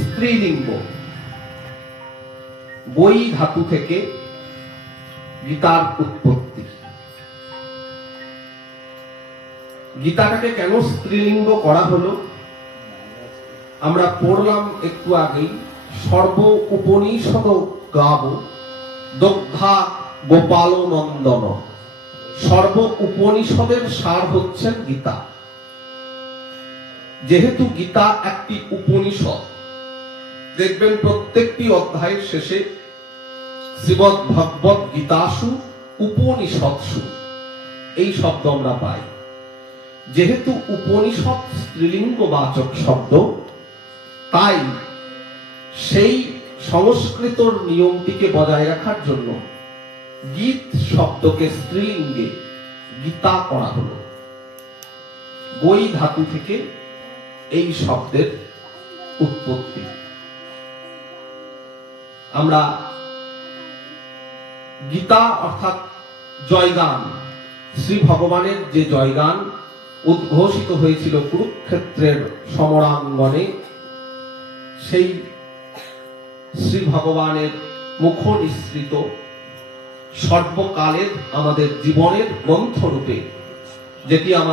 স্ত্রীলিঙ্গ। বই ধাতু থেকে গীতার উৎপত্তি। গীতাটাকে কেন স্ত্রীলিঙ্গ করা হলো? আমরা পড়লাম একটু আগেই, সর্ব উপনিষদ গাব দগ্ধা গোপাল নন্দন। সর্ব উপনিষদের সার হচ্ছেন গীতা। যেহেতু গীতা একটি উপনিষদ, দেখবেন প্রত্যেকটি অধ্যায়ের শেষে শ্রীমদ্ ভগবৎ গীতাসু উপনিষৎসু এই শব্দ আমরা পাই। যেহেতু উপনিষদ স্ত্রীলিঙ্গবাচক শব্দ, তাই সেই সংস্কৃতর নিয়মটিকে বজায় রাখার জন্য গীত শব্দকে স্ত্রীলিঙ্গে গীতা করা হলো। বই ধাতু থেকে এই শব্দের উৎপত্তি। আমরা গীতা অর্থাৎ জয়গান, শ্রী ভগবানের যে জয়গান উদ্ঘোষিত হয়েছিল কুরুক্ষেত্রের সমরাঙ্গনে, সেই শ্রী ভগবানের মুখ নিঃসৃত সর্বকালের আমাদের জীবনের গ্রন্থরূপে, যেটি আমাদের